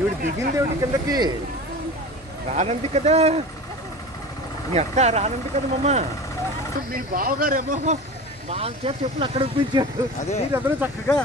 ఈవిడ దిగింది ఏమిటి కిందకి? రానంది కదా మీ అత్త, రానంది కదా మమ్మ. మీ బావగారేమో మా చేత చెప్పులు అక్కడ ఒప్పించాడు. అదే మీరందరూ చక్కగా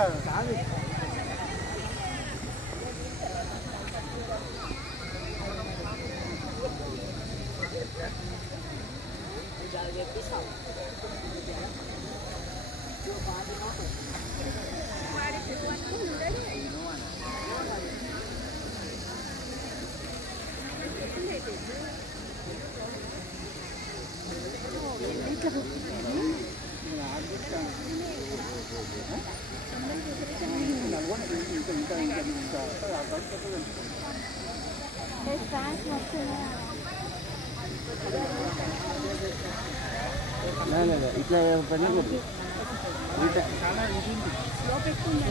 ఇట్లా పని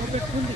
పెట్టుకుంది.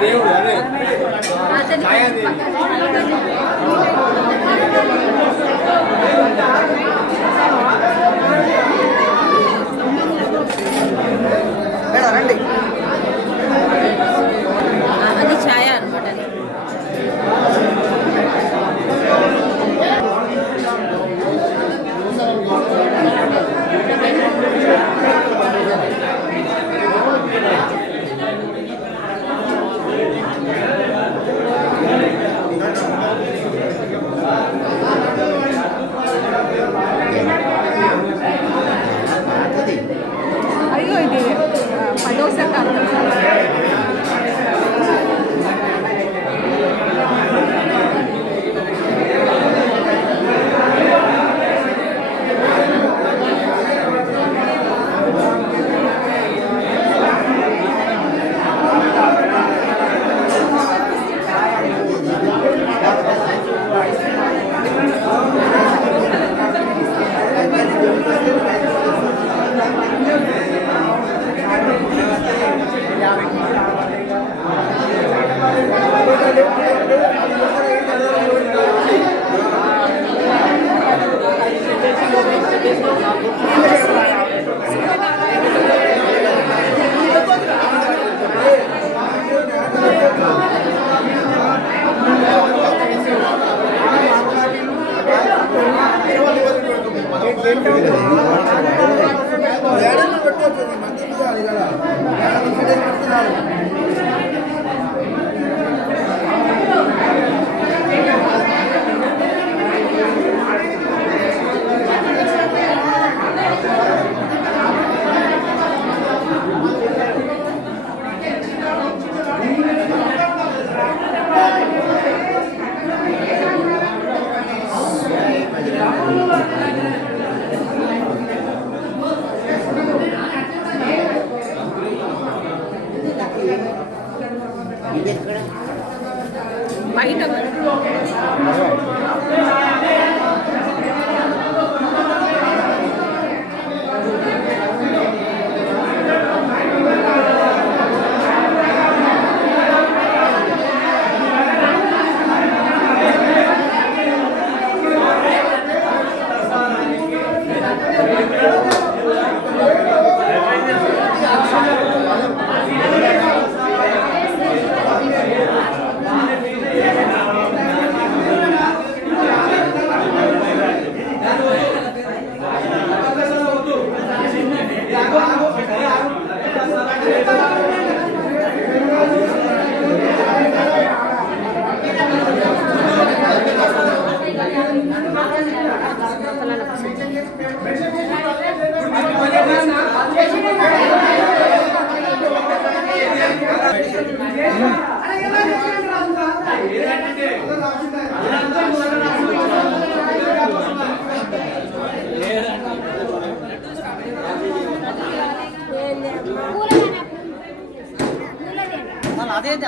దేవుడు అదే రండి. అది ఛాయ అనమాట. అయ్యో ఇది 10వ శతాబ్దం. బయట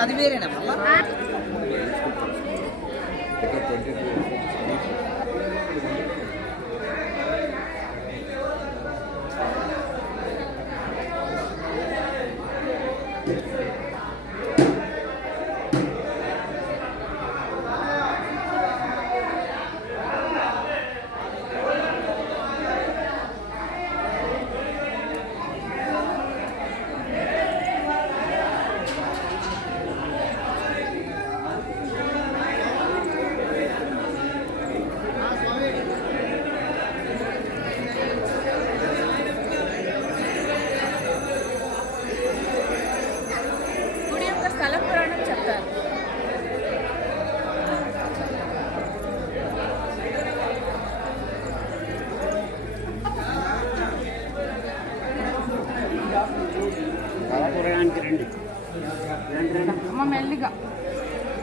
అది వేరేనా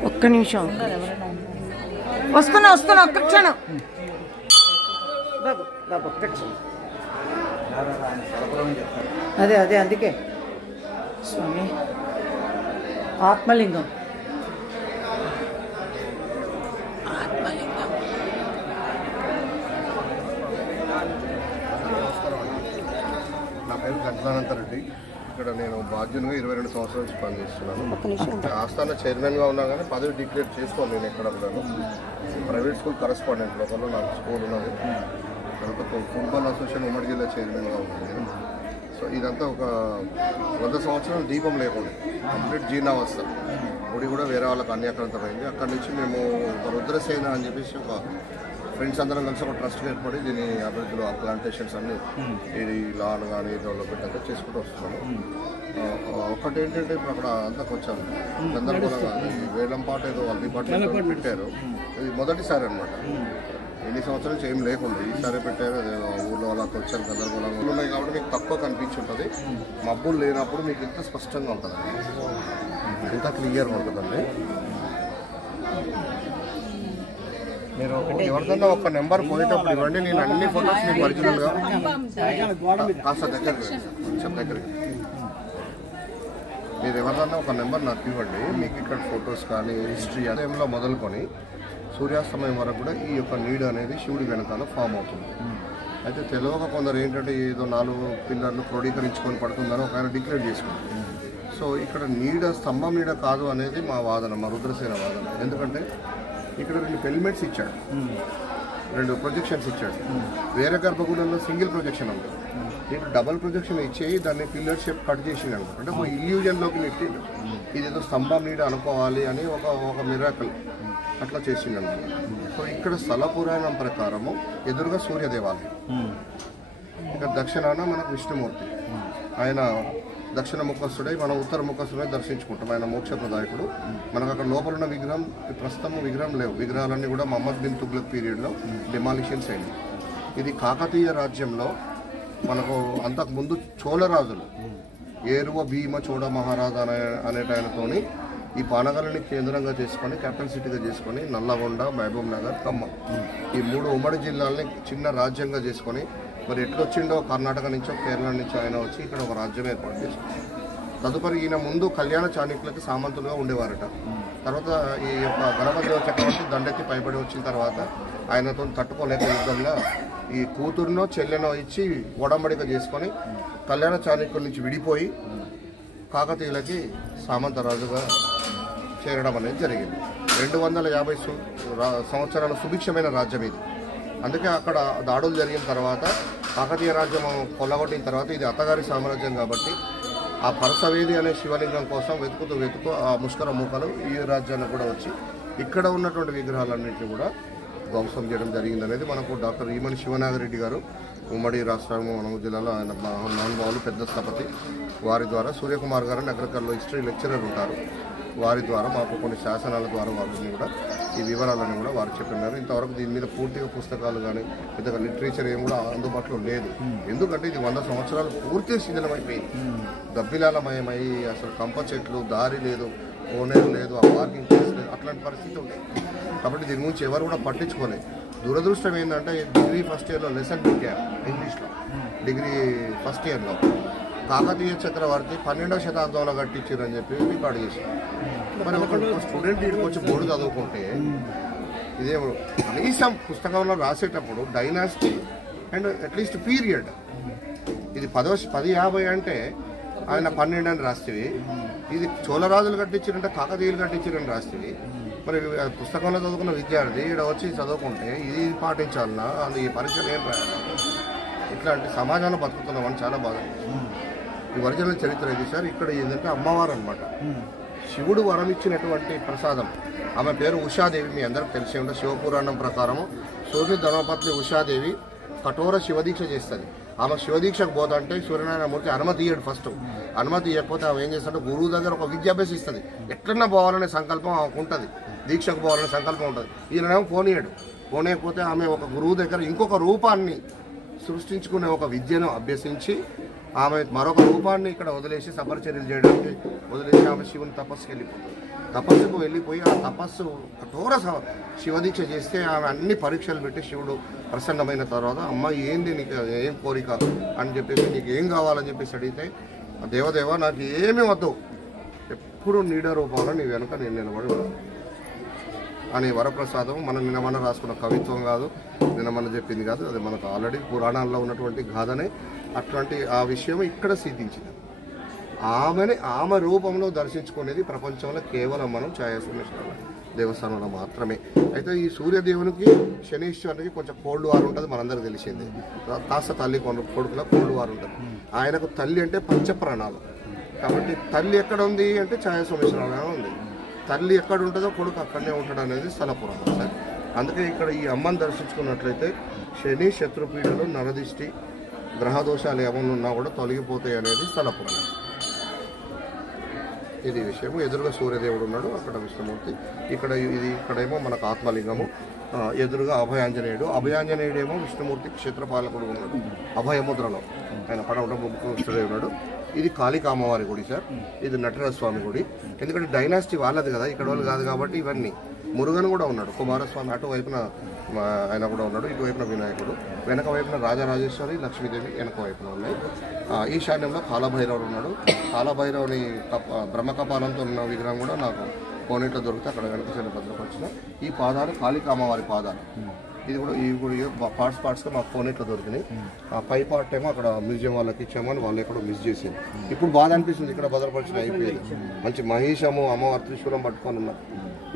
ఒక్క నిమిషం వస్తున్నా ఒక్క క్షణం బాబు ఒక్క క్షణం అదే అందుకే స్వామి ఆత్మలింగం నా పేరు గంటలానంత రెడ్డి. ఇక్కడ నేను బాధ్యునిగా 22 సంవత్సరాల నుంచి పనిచేస్తున్నాను. ఆస్థాన చైర్మన్గా ఉన్నా కానీ పదవి డిక్లేర్ చేసుకోను. నేను ఎక్కడ ఉన్నాను ప్రైవేట్ స్కూల్ కరెస్పాండెంట్ లోపల నాకు స్కూల్ ఉన్నది. తర్వాత ఫుట్బాల్ అసోసియేషన్ ఉమ్మడి జిల్లా చైర్మన్గా ఉన్నాను. సో ఇదంతా ఒక 100 సంవత్సరాలు దీపం లేకుండా కంప్లీట్ జీర్ణావస్థ. గుడి కూడా వేరే వాళ్ళకి అన్యాక్రాంతమైంది. అక్కడి నుంచి మేము ఒక రుద్రసేన అని చెప్పేసి ఒక ఫ్రెండ్స్ అందరం కలిసి ఒక ట్రస్ట్ ఏర్పడి దీని అభివృద్ధిలో ఆ ప్లాంటేషన్స్ అన్ని ఇది లాన్ కానీ డెవలప్మెంట్ అంతా చేసుకుంటూ వస్తున్నాము. ఒకటి ఏంటంటే ఇప్పుడు అక్కడ అంతా కొంచెం గందరగోళంగా ఈ వేలంపాట ఏదో వాళ్ళ డిపార్ట్మెంట్ పెట్టారు. ఇది మొదటిసారి అనమాట. ఎన్ని సంవత్సరాల నుంచి ఏం లేకుండా ఈసారి పెట్టారు. అదేదో ఊళ్ళో వాళ్ళకి వచ్చారు గందరగోళంగా ఉన్నాయి కాబట్టి మీకు తక్కువ కనిపించుంటుంది. మబ్బులు లేనప్పుడు మీకు ఇంత స్పష్టంగా ఉంటుందండి, ఇంత క్లియర్గా ఉంటుందండి. మీరు ఎవరిదన్నా ఒక నెంబర్ పోయేటప్పుడు ఇవ్వండి, నేను అన్ని ఫొటోస్ మీకు ఒరిజినల్గా కాస్త దగ్గరికి కొంచెం దగ్గరికి మీరు ఎవరిదన్నా ఒక నెంబర్ నాకు ఇవ్వండి. మీకు ఇక్కడ ఫొటోస్ కానీ హిస్టరీ అదేంలో మొదలుకొని సూర్యాస్తమయం వరకు కూడా ఈ యొక్క నీడ అనేది శివుడి వెనకాల ఫామ్ అవుతుంది. అయితే తెలియక కొందరు ఏంటంటే ఏదో 4 పిల్లర్లు క్రోడీకరించుకొని పడుతుందని ఒక ఆయన డిక్లేర్ చేసుకుంటారు. సో ఇక్కడ నీడ స్తంభం నీడ కాదు అనేది మా వాదన, మా రుద్రసేన వాదన. ఎందుకంటే ఇక్కడ 2 ఎలిమెంట్స్ ఇచ్చాడు, 2 ప్రొజెక్షన్స్ ఇచ్చాడు. వేరే గర్భగుడుల్లో సింగిల్ ప్రొజెక్షన్ ఉంది, నీకు డబల్ ప్రొజెక్షన్ ఇచ్చేయి దాన్ని పిల్లర్ షేప్ కట్ చేసిండు. అంటే ఒక ఇల్యూజన్లోకి నెట్టిండు. ఇదేదో స్తంభం నీడ అనుకోవాలి అని ఒక మిరాకల్ అట్లా చేసిండు అనమాట. సో ఇక్కడ స్థల పురాణం ప్రకారము ఎదురుగా సూర్య దేవాలయం, ఇక్కడ దక్షిణాన మనకు విష్ణుమూర్తి, ఆయన దక్షిణ ముఖస్థుడై మనం ఉత్తర ముఖస్థుడై దర్శించుకుంటాం. ఆయన మోక్షప్రదాయకుడు. మనకు అక్కడ లోపల ఉన్న విగ్రహం ప్రస్తుతం విగ్రహం లేవు. విగ్రహాలన్నీ కూడా మహమ్మద్ బిన్ తుగ్లక్ పీరియడ్లో డిమాలిషన్స్ అయింది. ఇది కాకతీయ రాజ్యంలో మనకు అంతకుముందు చోళరాజులు ఏరువ భీమ చోడ మహారాజా అనేటాయనతోని ఈ పానగల్ని కేంద్రంగా చేసుకొని క్యాపిటల్ సిటీగా చేసుకొని నల్లగొండ, మహబూబ్ నగర్, ఖమ్మం ఈ 3 ఉమ్మడి జిల్లాలని చిన్న రాజ్యంగా చేసుకొని మరి ఎట్లొచ్చిండో కర్ణాటక నుంచో కేరళ నుంచో ఆయన వచ్చి ఇక్కడ ఒక రాజ్యం ఏర్పాటు చేసుకుంది. తదుపరి ఈయన ముందు కళ్యాణ చాణక్యులకి సామంతులుగా ఉండేవారట. తర్వాత ఈ యొక్క గణపతిదేవ చక్రవర్తి దండెత్తి పైబడి వచ్చిన తర్వాత ఆయనతో తట్టుకోలేక యుద్ధంలో ఈ కూతురునో చెల్లెనో ఇచ్చి ఒడంబడిక చేసుకొని కళ్యాణ చాణక్యుల నుంచి విడిపోయి కాకతీయులకి సామంతరాజుగా చేరడం అనేది జరిగింది. 250 సంవత్సరాల సుభిక్షమైన రాజ్యం ఇది. అందుకే అక్కడ దాడులు జరిగిన తర్వాత కాకతీయ రాజ్యం కొల్లగొట్టిన తర్వాత ఇది అత్తగారి సామ్రాజ్యం కాబట్టి ఆ పరసవేది అనే శివలింగం కోసం వెతుకుతూ ఆ ముష్కర మూకలు ఈ రాజ్యానికి కూడా వచ్చి ఇక్కడ ఉన్నటువంటి విగ్రహాలన్నింటినీ కూడా ధ్వంసం చేయడం జరిగింది అనేది మనకు డాక్టర్ ఈమని శివనాగరెడ్డి గారు ఉమ్మడి రాష్ట్రం మనము జిల్లాలో ఆయన మహానుభావులు పెద్ద స్థపతి వారి ద్వారా సూర్యకుమార్ గారు అగ్రికల్చర్లో హిస్టరీ లెక్చరర్ ఉంటారు. వారి ద్వారా మాకు కొన్ని శాసనాల ద్వారా వారిని కూడా ఈ వివరాలను కూడా వారు చెప్పినారు. ఇంతవరకు దీని మీద పూర్తిగా పుస్తకాలు కానీ పెద్దగా లిటరేచర్ ఏం కూడా అందుబాటులో లేదు. ఎందుకంటే ఇది 100 సంవత్సరాలు పూర్తిగా శిథిలమైపోయింది, గబ్బిలాలమయమై అసలు కంప చెట్లు, దారి లేదు, కోనేరు లేదు, ఆ పార్కింగ్ ప్లేస్ లేదు, అట్లాంటి పరిస్థితి ఉంది. కాబట్టి దీని గురించి ఎవరు కూడా పట్టించుకోలేదు. దురదృష్టం ఏంటంటే డిగ్రీ ఫస్ట్ ఇయర్లో లెసన్ పెట్టారు ఇంగ్లీష్లో, డిగ్రీ ఫస్ట్ ఇయర్లో కాకతీయ చక్రవర్తి 12వ శతాబ్దంలో కట్టించారని చెప్పి రికార్డు చేశారు. మరి ఒక స్టూడెంట్ ఇక్కడికి వచ్చి బోర్డు చదువుకుంటే ఇదే కనీసం పుస్తకంలో రాసేటప్పుడు డైనాసిటీ అండ్ అట్లీస్ట్ పీరియడ్ ఇది 1050 అంటే ఆయన 12 అని రాస్తేవి, ఇది చోళరాజులు కట్టించారంటే కాకతీయులు కట్టించారని రాస్తేవి. మరి పుస్తకంలో చదువుకున్న విద్యార్థి ఇక్కడ వచ్చి చదువుకుంటే ఇది పాటించాలన్నా అది ఈ పరీక్షలు ఏం రాయాలి? ఇట్లాంటి సమాజంలో బతుకుతున్నామని చాలా బాధ. ఈ ఒరిజినల్ చరిత్ర ఇది సార్. ఇక్కడ ఏంటంటే అమ్మవారు అనమాట, శివుడు వరం ఇచ్చినటువంటి ప్రసాదం. ఆమె పేరు ఉషాదేవి, మీ అందరికి తెలిసే ఉంటే శివపురాణం ప్రకారము సూర్యుని ధర్మపత్ని ఉషాదేవి కఠోర శివదీక్ష చేస్తుంది. ఆమె శివదీక్షకు పోతుంటే సూర్యనారాయణమూర్తి అనుమతి ఇయ్యాడు. ఫస్ట్ అనుమతి ఇవ్వకపోతే ఆమె ఏం చేస్తాడు, గురువు దగ్గర ఒక విద్యాభ్యాసం ఇస్తుంది. ఎట్లన్నా పోవాలనే సంకల్పం ఆమెకు ఉంటుంది, దీక్షకు పోవాలనే సంకల్పం ఉంటుంది. ఈయనేమో పోనీయడు. పోనీయకపోతే ఆమె ఒక గురువు దగ్గర ఇంకొక రూపాన్ని సృష్టించుకునే ఒక విద్యను అభ్యసించి ఆమె మరొక రూపాన్ని ఇక్కడ వదిలేసి సపరిచర్యలు చేయడానికి వదిలేసి ఆమె శివుని తపస్సుకి వెళ్ళిపోతుంది. తపస్సుకు వెళ్ళిపోయి ఆ తపస్సు కఠోర శివదీక్ష చేస్తే ఆమె అన్ని పరీక్షలు పెట్టి శివుడు ప్రసన్నమైన తర్వాత అమ్మ ఏంది నీకు ఏం కోరిక అని చెప్పేసి నీకు ఏం కావాలని చెప్పేసి అడిగితే దేవదేవ నాకు ఏమీ వద్దు, ఎప్పుడు నీడ రూపంలో నీ వెనుక నేను నిలబడి అనే వరప్రసాదం మనం నిన్న రాసుకున్న కవిత్వం కాదు, నిన్న మనం చెప్పింది కాదు, అది మనకు ఆల్రెడీ పురాణాల్లో ఉన్నటువంటి గాథనే. అట్లాంటి ఆ విషయం ఇక్కడ సిద్ధించింది. ఆమె రూపంలో దర్శించుకునేది ప్రపంచంలో కేవలం మనం ఛాయాసురేశ్వర దేవస్థానంలో మాత్రమే. అయితే ఈ సూర్యదేవునికి శనీశ్వరునికి కొంచెం కోల్డ్ వార్ ఉంటుంది, మనందరికీ తెలిసింది. కాస్త తల్లి కొడుకుల కోల్డ్ వార్ ఉంటుంది. ఆయనకు తల్లి అంటే పంచప్రాణాలు కాబట్టి తల్లి ఎక్కడ ఉంది అంటే ఛాయాసురేశ్వర ఉంది. తల్లి ఎక్కడ ఉంటుందో కొడుకు అక్కడనే ఉంటాడు అనేది స్థల పురాణం సార్. అందుకే ఇక్కడ ఈ అమ్మని దర్శించుకున్నట్లయితే శని శత్రుపీడలు నరదిష్టి గ్రహదోషాలు ఏమన్నా ఉన్నా కూడా తొలగిపోతాయి అనేది స్థల పురాణం. ఇది విషయం. ఎదురుగా సూర్యదేవుడు ఉన్నాడు, అక్కడ విష్ణుమూర్తి. ఇక్కడేమో మనకు ఆత్మలింగము, ఎదురుగా అభయాంజనేయుడు. అభయాంజనేయుడేమో విష్ణుమూర్తి క్షేత్రపాలకుడు ఉన్నాడు అభయముద్రలో, ఆయన పడవట ముఖ్యమూర్తి ఉన్నాడు. ఇది కాళికా అమ్మవారి గుడి సార్. ఇది నటరాజ స్వామి గుడి. ఎందుకంటే డైనాసిటీ వాళ్ళది కదా, ఇక్కడ వాళ్ళు కాదు కాబట్టి ఇవన్నీ. మురుగన్ కూడా ఉన్నాడు, కుమారస్వామి అటువైపున ఆయన కూడా ఉన్నాడు, ఇటువైపున వినాయకుడు, వెనక వైపున రాజరాజేశ్వరి లక్ష్మీదేవి వెనక వైపున ఉన్నాయి. ఈశాన్యంలో కాలభైరవుడు ఉన్నాడు. కాలభైరవుని బ్రహ్మకపాలంతో ఉన్న విగ్రహం కూడా నాకు కోనేట్లో దొరికితే అక్కడ వెనక సైడ్ భద్రపరిచిన. ఈ పాదాలు కాళికా అమ్మవారి పాదాలు. ఇది కూడా ఇవి కూడా పార్ట్స్గా మాకు కోనేట్లో దొరికినాయి. పై పార్ట్ ఏమో అక్కడ మ్యూజియం వాళ్ళకి ఇచ్చామని వాళ్ళు ఎక్కడో మిస్ చేసేది. ఇప్పుడు బాధ అనిపిస్తుంది, ఇక్కడ భద్రపరిచిన అయిపోయేది. మంచి మహిషము అమ్మవారి త్రిశూలం పట్టుకొని ఉన్నారు.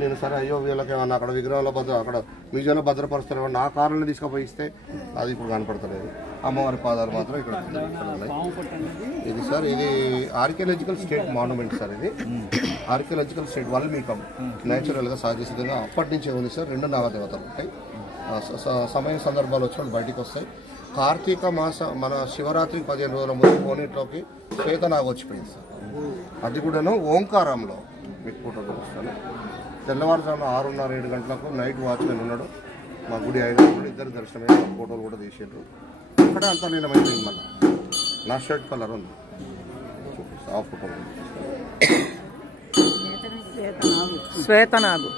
నేను సరే అయ్యో వీళ్ళకి ఏమన్నా అక్కడ విగ్రహాల్లో అక్కడ మ్యూజియంలో భద్రపరుస్తారు, నా కారుని తీసుకుపోయి ఇస్తే అది ఇప్పుడు కనపడతలేదు. అమ్మవారి పాదాలు మాత్రం ఇక్కడ ఉన్నాయి. ఇది సార్ ఇది ఆర్కియాలజికల్ స్టేట్ మాన్యుమెంట్ సార్. ఇది ఆర్కియాలజికల్ స్టేట్ వాల్మీకం న్యాచురల్గా సాధిస్తుందిగా అప్పటి నుంచే ఉంది సార్. 2 నాగదేవతలు ఉంటాయి. సమయ సందర్భాలు వచ్చినప్పుడు బయటికి వస్తాయి. కార్తీక మాస మన శివరాత్రికి 15 రోజుల ముందు కోనేట్లోకి శ్వేతనాగ వచ్చిపోయింది సార్. అది కూడాను ఓంకారంలో మీకు ఫోటో చూపిస్తాను. తెల్లవారుజామున 6:30-7 గంటలకు నైట్ వాచ్మెన్ ఉన్నాడు, మా గుడి ఆయన ఇద్దరు దర్శనమైన ఫోటోలు కూడా తీసిండ్రు. అక్కడ అంతా లీనమైంది. మళ్ళీ నా షర్ట్ కలర్ ఉంది, చూపిస్తా ఆ ఫోటో. శ్వేతనాగు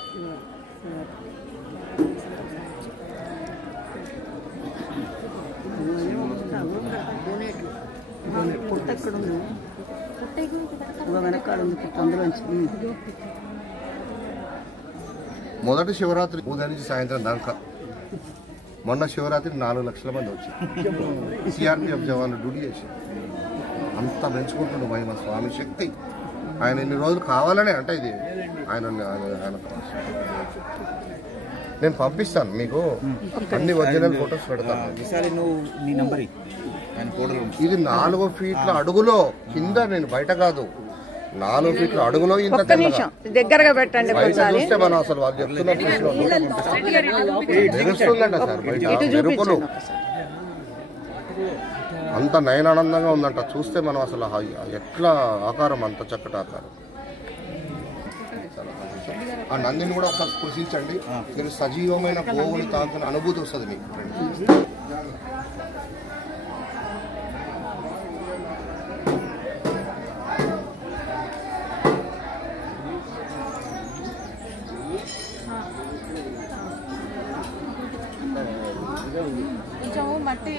మొదటి శివరాత్రి ఉదయం నుంచి సాయంత్రం దాకా. మొన్న శివరాత్రి 4 లక్షల మంది వచ్చి సిఆర్పిఎఫ్ జవాన్లు డ్యూటీ చేసి అంత పెంచుకుంటుండే మహిమ స్వామి శక్తి. ఆయన ఇన్ని రోజులు కావాలనే అంటే ఇది ఆయన నేను పంపిస్తాను మీకు అన్ని ఒరిజినల్ ఫొటోస్ పెడతాను. ఇది 4 ఫీట్ల అడుగులో కింద, నేను బయట కాదు, 4 ఫీట్ల అడుగులో ఇంత దగ్గరగా పెట్టండి. చూస్తే మనం అసలు వాళ్ళు చెప్తున్నట్టు తెలుస్తుందంట సార్. మెరుపులు అంత నయనానందంగా ఉందంట. చూస్తే మనం అసలు ఎట్లా ఆకారం, అంత చక్కటి ఆకారం. ఆ నందిని కూడా ఒకసారి స్పృశించండి, మీరు సజీవమైన గోవుని తాకున్న అనుభూతి వస్తుంది మీకు. కొంచెం మట్టి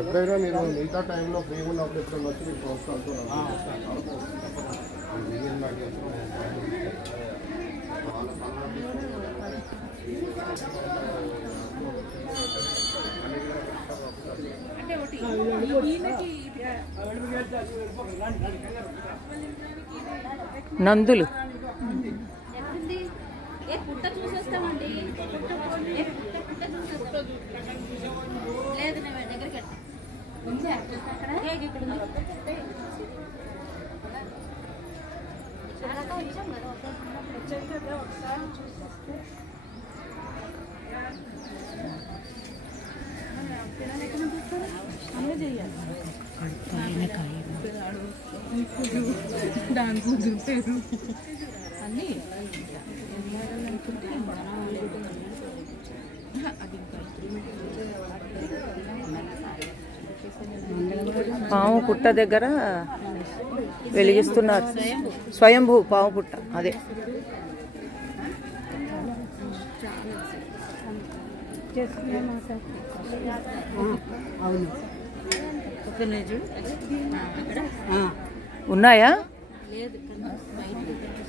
ఎప్పుడైనా మీరు మిగతా టైంలో ఫ్రీ ఉన్నప్పుడు ఎప్పుడైనా వచ్చి మీకు వస్తాను. నందులు పుట్ట చూసేస్తామండి. లేదు నేను దగ్గరికి డాన్స్ చూసారు అన్నీ పాము పుట్ట దగ్గర వెలిగిస్తున్నారు. స్వయంభూ పాము పుట్ట అదే. ఉన్నాయా?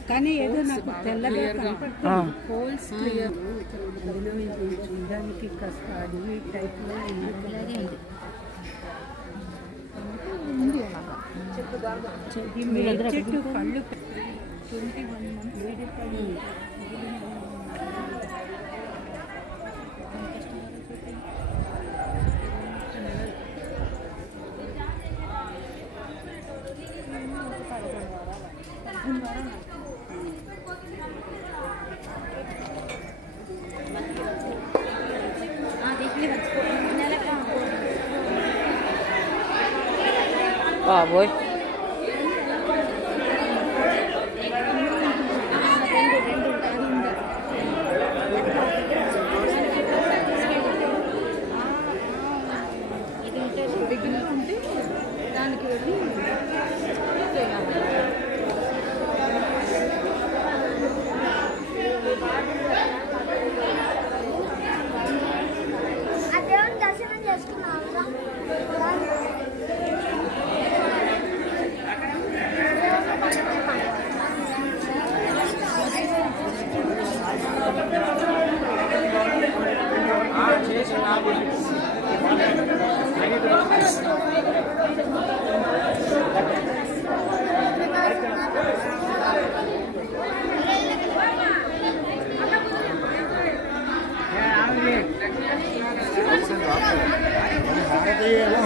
కానీ ఏదో నాకు తెల్లగా హోల్స్ క్లియర్ చూడడానికి కాస్త అడవి టైప్లో ఉంది. చెట్టు కళ్ళు 21 months బాబోయ్. దానికి వెళ్ళి దర్శనం చేసుకున్నాం.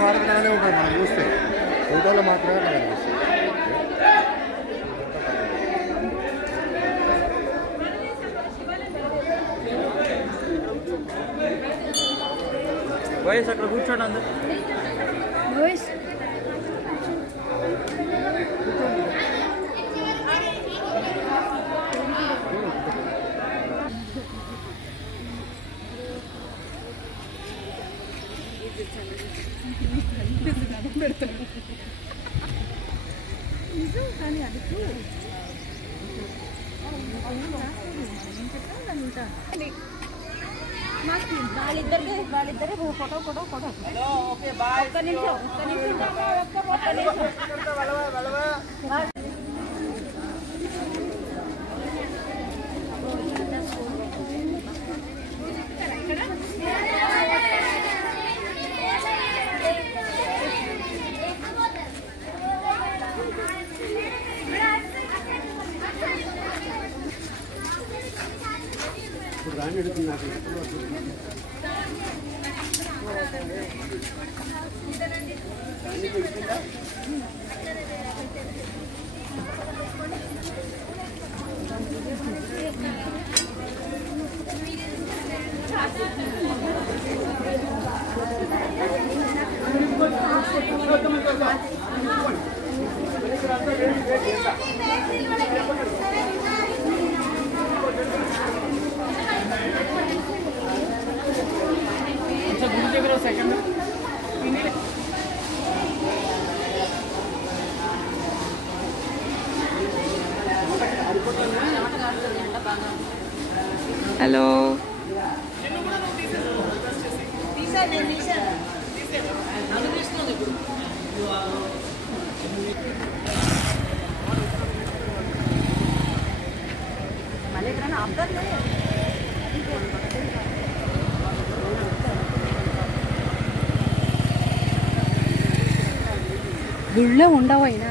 హారతగానే ఉంటాయి. మనం చూస్తే ఫోటోలో మాత్రమే కనిపిస్తుంది. వయసు అక్కడ కూర్చోండి అందరు. నిజం కానీ అది వాళ్ళిద్దరే ఫోటో ఒక్క నిమిషం హలో గుళ్ళో ఉండవైనా